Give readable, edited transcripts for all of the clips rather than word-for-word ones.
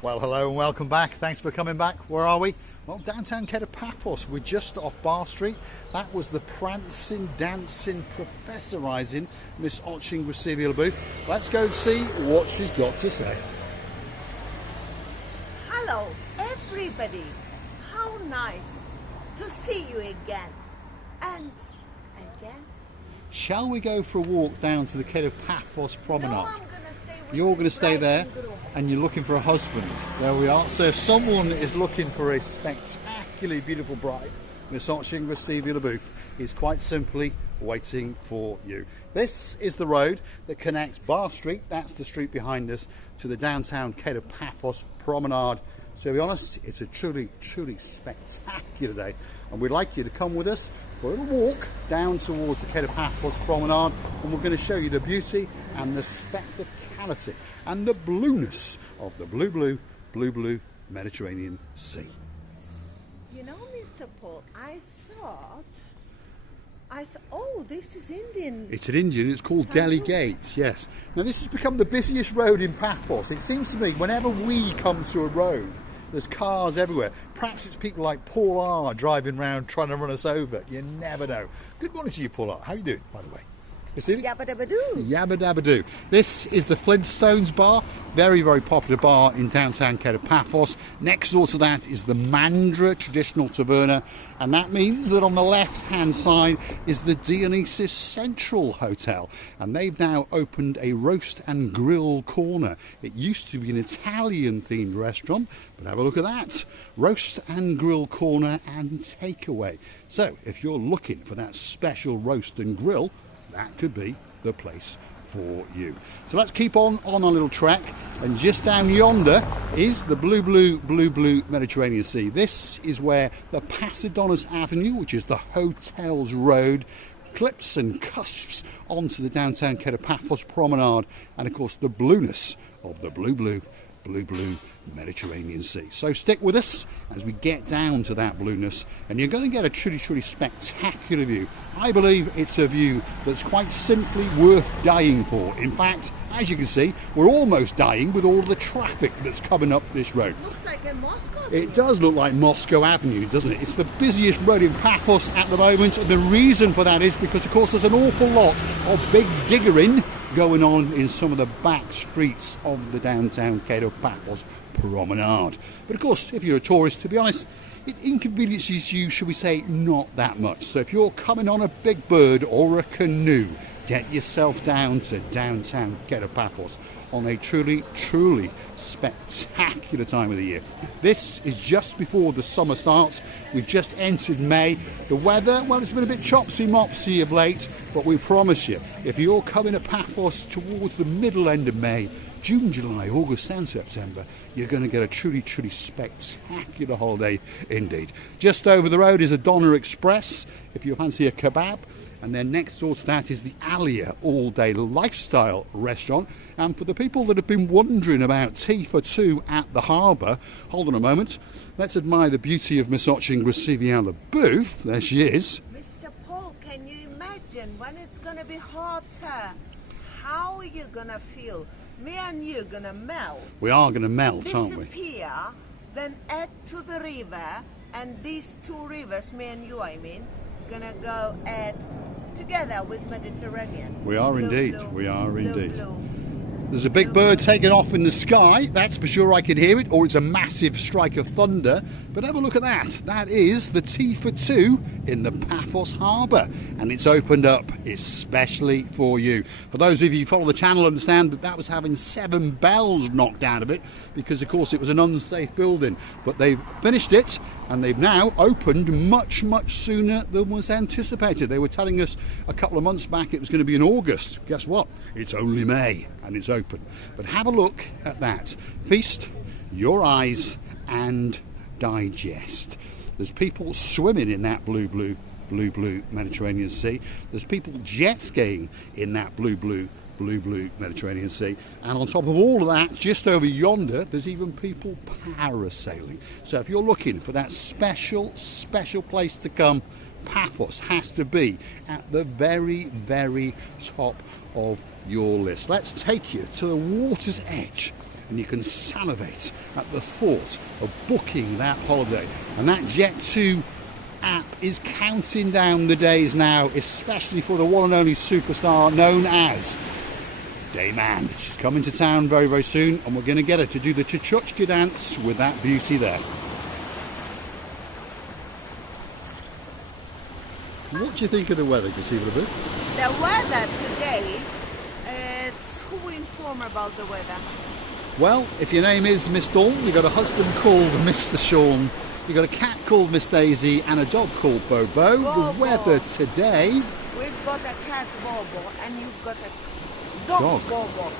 Well, hello and welcome back. Thanks for coming back. Where are we? Well, downtown Paphos. We're just off Bar Street. That was the prancing, dancing, professorising Miss Otching Gracevia booth. Let's go and see what she's got to say. Hello, everybody. How nice to see you again. And again. Shall we go for a walk down to the Paphos Promenade? No, I'm going to stay with You're going to this stay there, bride and groom. and you're looking for a husband. There we are. So if someone is looking for a spectacularly beautiful bride, Miss Otching Gracevia booth is quite simply waiting for you. This is the road that connects Bar Street, that's the street behind us, to the downtown Paphos Promenade. So to be honest, it's a truly spectacular day, and we'd like you to come with us for a little walk down towards the Paphos Promenade, and we're going to show you the beauty and the spectacality and the blueness of the blue Mediterranean Sea. You know, Mr. Paul, I thought, oh, this is Indian. It's an Indian, it's called Delhi Gate, yes. Now this has become the busiest road in Paphos. It seems to me whenever we come to a road, there's cars everywhere. Perhaps it's people like Paul R driving around trying to run us over. You never know. Good morning to you, Paul R. How are you doing, by the way? Yabba dabba doo. Yabba dabba doo. This is the Flintstones bar, very popular bar in downtown Paphos. Next door to that is the Mandra traditional taverna, and that means that on the left hand side is the Dionysus Central Hotel, and they've now opened a roast and grill corner. It used to be an Italian themed restaurant, but have a look at that, roast and grill corner and takeaway. So if you're looking for that special roast and grill, that could be the place for you. So let's keep on our little trek, and just down yonder is the blue Mediterranean Sea. This is where the Pasidonis Avenue, which is the hotel's road, clips and cusps onto the downtown Paphos Promenade, and of course the blueness of the blue Mediterranean Sea. So stick with us as we get down to that blueness, and you're going to get a truly spectacular view. I believe it's a view that's quite simply worth dying for. In fact, as you can see, we're almost dying with all of the traffic that's coming up this road. Looks like a Moscow. It does look like Moscow Avenue, doesn't it? It's the busiest road in Paphos at the moment, and the reason for that is because, of course, there's an awful lot of big diggering going on in some of the back streets of the downtown Paphos Promenade. But of course, if you're a tourist, to be honest, it inconveniences you, shall we say, not that much. So if you're coming on a big bird or a canoe, get yourself down to downtown Paphos on a truly spectacular time of the year. This is just before the summer starts. We've just entered May. The weather, well, it's been a bit chopsy-mopsy of late, but we promise you, if you're coming to Paphos towards the middle end of May, June, July, August and September, you're going to get a truly spectacular holiday indeed. Just over the road is a Doner Express, if you fancy a kebab. And then next door to that is the Alia all-day lifestyle restaurant. And for the people that have been wondering about tea for two at the harbour, hold on a moment. Let's admire the beauty of Miss Otching Gracevia booth. There she is. Mr. Paul, can you imagine when it's going to be hotter? How are you going to feel? Me and you going to melt. We are going to melt, aren't we? Disappear, then add to the river, and these two rivers, me and you, I mean, gonna go add together with Mediterranean. We are indeed. Blue, We are blue, indeed. blue. There's a big bird taking off in the sky, that's for sure. I can hear it, or it's a massive strike of thunder. But have a look at that. That is the tea for two in the Paphos Harbour, and it's opened up especially for you. For those of you who follow the channel, understand that was having 7 bells knocked out of it because, of course, it was an unsafe building. But they've finished it, and they've now opened much sooner than was anticipated. They were telling us a couple of months back it was going to be in August. Guess what? It's only May, and it's open. But have a look at that. Feast your eyes and digest. There's people swimming in that blue Mediterranean Sea. There's people jet skiing in that blue Mediterranean Sea, and on top of all of that, just over yonder, there's even people parasailing. So if you're looking for that special place to come, Paphos has to be at the very top of your list. Let's take you to the water's edge and you can salivate at the thought of booking that holiday. And that Jet2 app is counting down the days now, especially for the one and only superstar known as Dayman. She's coming to town very, very soon, and we're going to get her to do the Chuchuchka dance with that beauty there. What do you think of the weather, Gusivla? The weather today, it's who inform about the weather? Well, if your name is Miss Dawn, you've got a husband called Mr. Sean, you've got a cat called Miss Daisy, and a dog called Bobo. Bobo. The weather today... We've got a cat Bobo, and you've got a dog Bobo.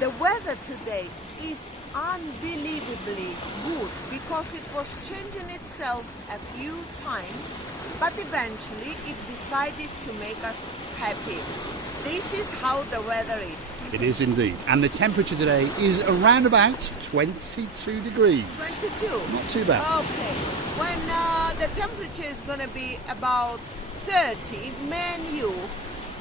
The weather today is unbelievably good because it was changing itself a few times, but eventually it decided to make us happy. This is how the weather is. It is indeed. And the temperature today is around about 22 degrees. 22? Not too bad. Okay. When the temperature is going to be about 30, me and you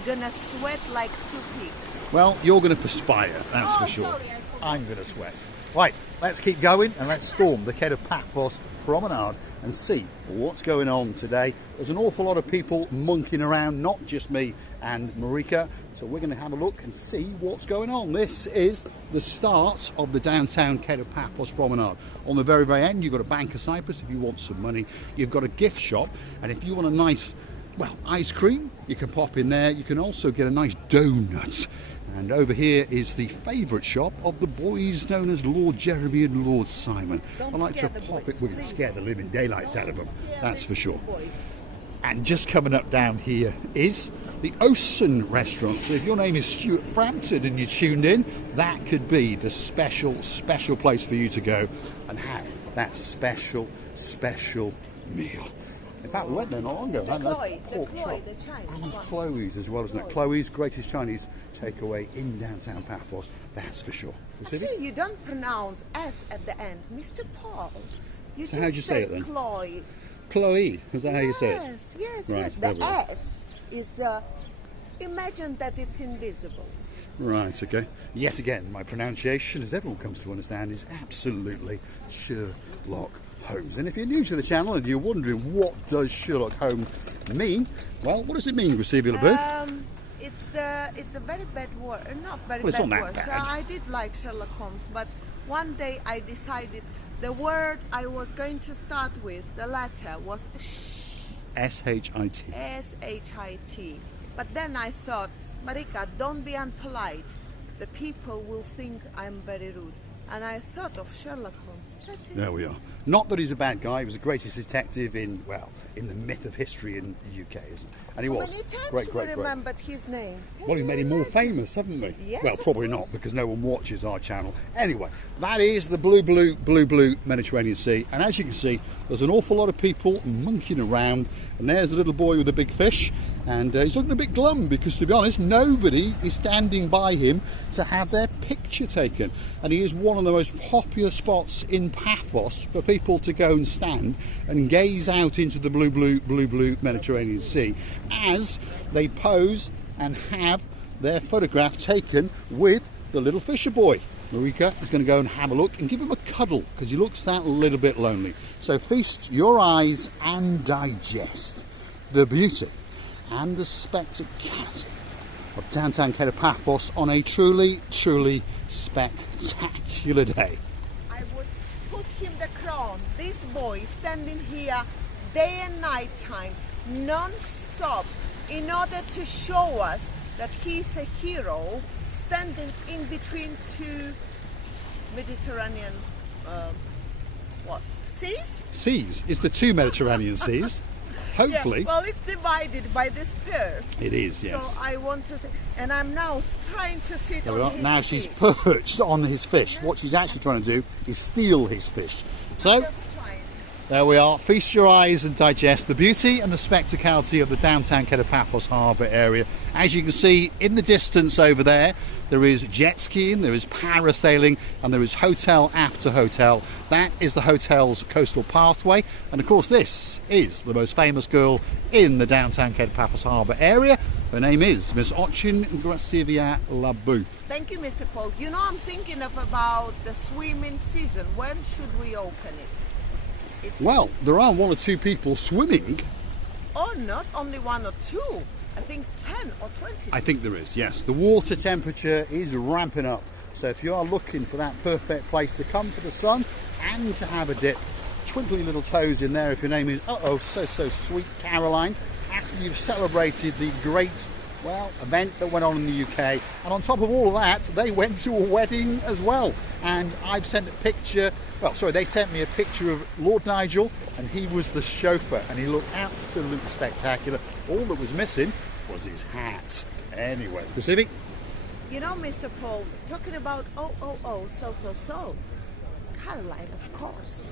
gonna sweat like two pigs. Well, you're going to perspire, that's for sure. Sorry, I forgot. I'm going to sweat. Right, let's keep going and let's storm the Quai de Paphos Promenade and see what's going on today. There's an awful lot of people monkeying around, not just me and Marika. So we're going to have a look and see what's going on. This is the start of the downtown Quai de Paphos Promenade. On the very, very end, you've got a Bank of Cyprus if you want some money. You've got a gift shop, and if you want a nice, well, ice cream, you can pop in there. You can also get a nice donut. And over here is the favourite shop of the boys known as Lord Jeremy and Lord Simon. Don't I like to scare the pop boys, it. We're going to please. scare the living daylights out of them. That's for sure. Boys. And just coming up down here is the Ocean restaurant. So if your name is Stuart Frampton and you're tuned in, that could be the special place for you to go and have that special meal. In fact, we went there not long ago. The Chloe, the Chinese And one. Chloe's as well, isn't it? Chloe's greatest Chinese takeaway in downtown Paphos, that's for sure. Actually, you don't pronounce S at the end, Mr. Paul. You So just how'd you say it then? Chloe. Chloe, is that how you say it? Yes. Right, The there we are. S is, imagine that it's invisible. Right, okay. Yet again, my pronunciation, as everyone comes to understand, is absolutely Sherlock Holmes. And if you're new to the channel and you're wondering what does Sherlock Holmes mean, well, what does it mean, Gusivla Booth? It's a very bad word, not very Well, it's bad not that word. So bad. I did like Sherlock Holmes, but one day I decided the word I was going to start with, the letter was S-H-I-T. S-H-I-T. But then I thought, Marika, don't be unpolite. The people will think I'm very rude. And I thought of Sherlock Holmes. That's it. There we are. Not that he's a bad guy. He was the greatest detective in the myth of history in the UK, isn't he? And he How was. many times Great. we remembered his name? Well, he made him more famous, haven't we? Yes, Well, of probably course. not, because no one watches our channel. Anyway, that is the blue Mediterranean Sea. And as you can see, there's an awful lot of people monkeying around. And there's the little boy with the big fish. And he's looking a bit glum because, to be honest, nobody is standing by him to have their picture taken. And he is one of the most popular spots in Paphos for people to go and stand and gaze out into the blue Mediterranean Sea as they pose and have their photograph taken with the little fisher boy. Marika is going to go and have a look and give him a cuddle because he looks that little bit lonely. So feast your eyes and digest the beauty and the spectacality of downtown Quai de Paphos on a truly spectacular day. I would put him the crown. This boy standing here day and night time, non-stop, in order to show us that he's a hero standing in between two Mediterranean, seas? Seas is the two Mediterranean seas. Hopefully. Yeah, well, it's divided by this piers. It is, yes. So I want to say, and I'm now trying to sit There we on are. his Now feet. she's perched on his fish. What she's actually trying to do is steal his fish. So Just trying. There we are. Feast your eyes and digest the beauty and the spectacality of the downtown Paphos harbour area. As you can see in the distance over there, there is jet skiing, there is parasailing, and there is hotel after hotel. That is the hotel's coastal pathway. And of course, this is the most famous girl in the downtown Paphos harbour area. Her name is Miss Ochin Gracivia Labu. Thank you, Mr. Paul. You know, I'm thinking about the swimming season. When should we open it? Well, there are 1 or 2 people swimming. Oh, not only 1 or 2. I think 10 or 20. I think there is, yes. The water temperature is ramping up. So if you are looking for that perfect place to come for the sun and to have a dip, twinkly little toes in there if your name is, so sweet Caroline, after you've celebrated the great, well, event that went on in the UK. And on top of all of that, they went to a wedding as well. And I've sent a picture, they sent me a picture of Lord Nigel, and he was the chauffeur, and he looked absolutely spectacular. All that was missing was his hat. Anyway, Pacific. You know, Mr. Paul, talking about so, Caroline, of course.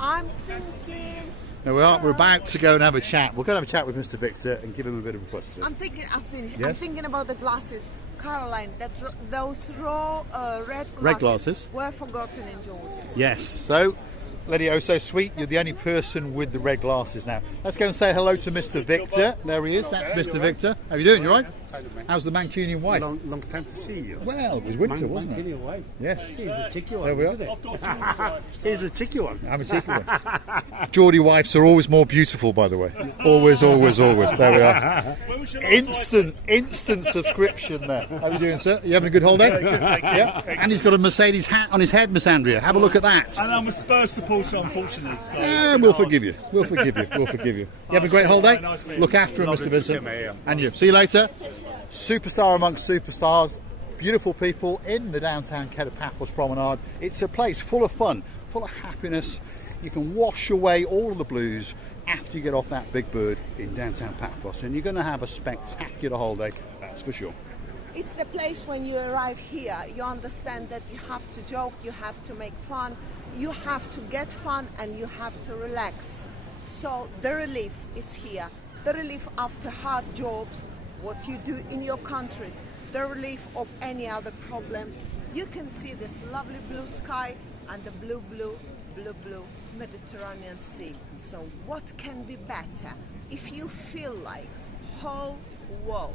I'm thinking... There we are. We're about to go and have a chat. We're going to have a chat with Mr. Victor and give him a bit of a question. I'm finished. Yes? I'm thinking about the glasses. Caroline, those red glasses were forgotten in Georgia. Yes. So, Lady Oh So Sweet, you're the only person with the red glasses now. Let's go and say hello to Mr. Victor. There he is. That's Mr. Victor. How are you doing? You all right? How's the Mancunian wife? Long time to see you. Well, it was winter, wasn't it? Mancunian wife. Yes. She's a cheeky one, There we are. isn't it? He's the cheeky one. I'm a cheeky one. Geordie wives are always more beautiful, by the way. Always, always, always. There we are. Instant subscription there. How are you doing, sir? You having a good holiday? Yeah. And he's got a Mercedes hat on his head, Miss Andrea. Have a look at that. And I'm a Spurs supporter, unfortunately. So We'll forgive you. We'll forgive you. We'll forgive you. You have a great holiday. Look after him, Mr. Vincent. And you. See you later. Superstar amongst superstars. Beautiful people in the downtown Paphos Promenade. It's a place full of fun, full of happiness. You can wash away all of the blues after you get off that big bird in downtown Paphos, and you're going to have a spectacular holiday, that's for sure. It's the place when you arrive here, you understand that you have to joke, you have to make fun, you have to get fun, and you have to relax. So the relief is here. The relief after hard jobs, what you do in your countries, the relief of any other problems. You can see this lovely blue sky and the blue Mediterranean Sea. So what can be better if you feel like whole world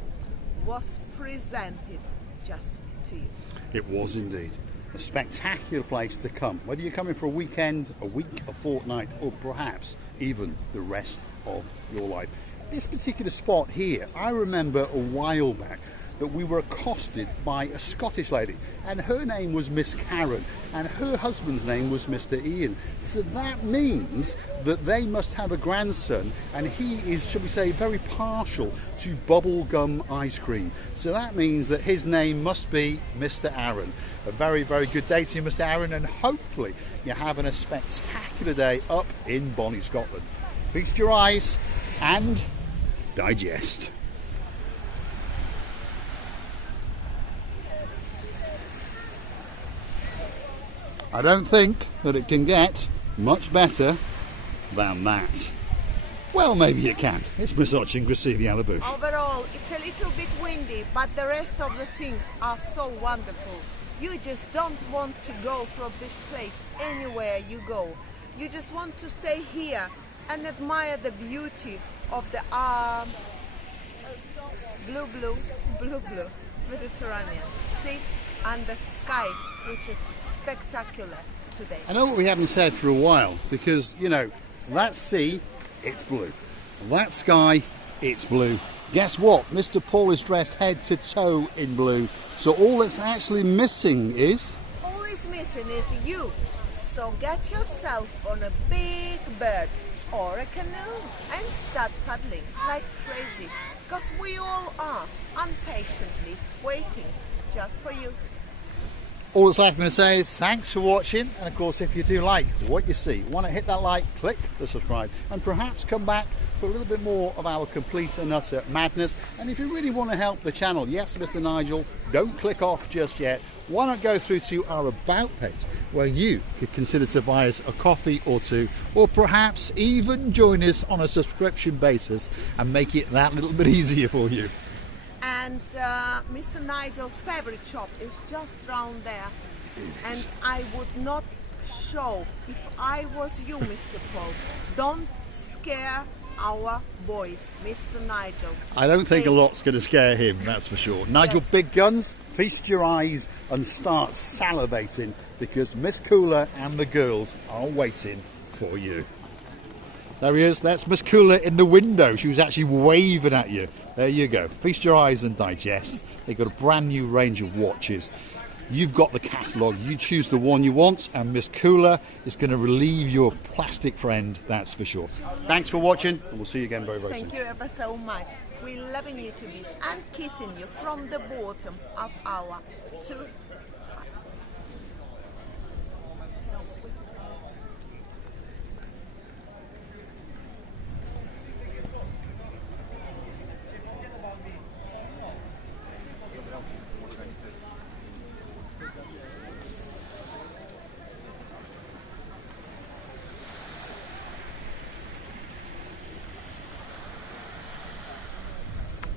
was presented just to you? It was indeed. A spectacular place to come, whether you're coming for a weekend, a week, a fortnight, or perhaps even the rest of your life. This particular spot here, I remember a while back that we were accosted by a Scottish lady, and her name was Miss Karen, and her husband's name was Mr. Ian. So that means that they must have a grandson, and he is, shall we say, very partial to bubblegum ice cream. So that means that his name must be Mr. Aaron. A very, very good day to you, Mr. Aaron, and hopefully you're having a spectacular day up in Bonnie, Scotland. Feast your eyes and digest. I don't think that it can get much better than that. Well, maybe it can. It's Miss Ochin Gracivia Labu. Overall, it's a little bit windy, but the rest of the things are so wonderful. You just don't want to go from this place anywhere you go. You just want to stay here and admire the beauty of the blue Mediterranean Sea and the sky, which is spectacular today. I know what we haven't said for a while, because, you know, that sea, it's blue. That sky, it's blue. Guess what? Mr. Paul is dressed head to toe in blue. So all that's actually missing is... All is missing is you. So get yourself on a big bird or a canoe and start paddling like crazy. Because we all are impatiently waiting just for you. All that's left for me to say is thanks for watching, and of course if you do like what you see, want to hit that like, click the subscribe, and perhaps come back for a little bit more of our complete and utter madness. And if you really want to help the channel, yes Mr. Nigel, don't click off just yet. Why not go through to our About page, where you could consider to buy us a coffee or two, or perhaps even join us on a subscription basis and make it that little bit easier for you. And Mr. Nigel's favorite shop is just round there. And I would not show, if I was you, Mr. Paul, don't scare our boy, Mr. Nigel. I don't think a lot's going to scare him, that's for sure. Nigel, Yes. big guns, feast your eyes and start salivating, because Miss Cooler and the girls are waiting for you. There he is, that's Miss Cooler in the window. She was actually waving at you. There you go, feast your eyes and digest. They've got a brand new range of watches. You've got the catalogue, you choose the one you want, and Miss Cooler is going to relieve your plastic friend, that's for sure. Thanks for watching, and we'll see you again very, very soon. Thank you ever so much. We're loving you to bits and kissing you from the bottom of our 2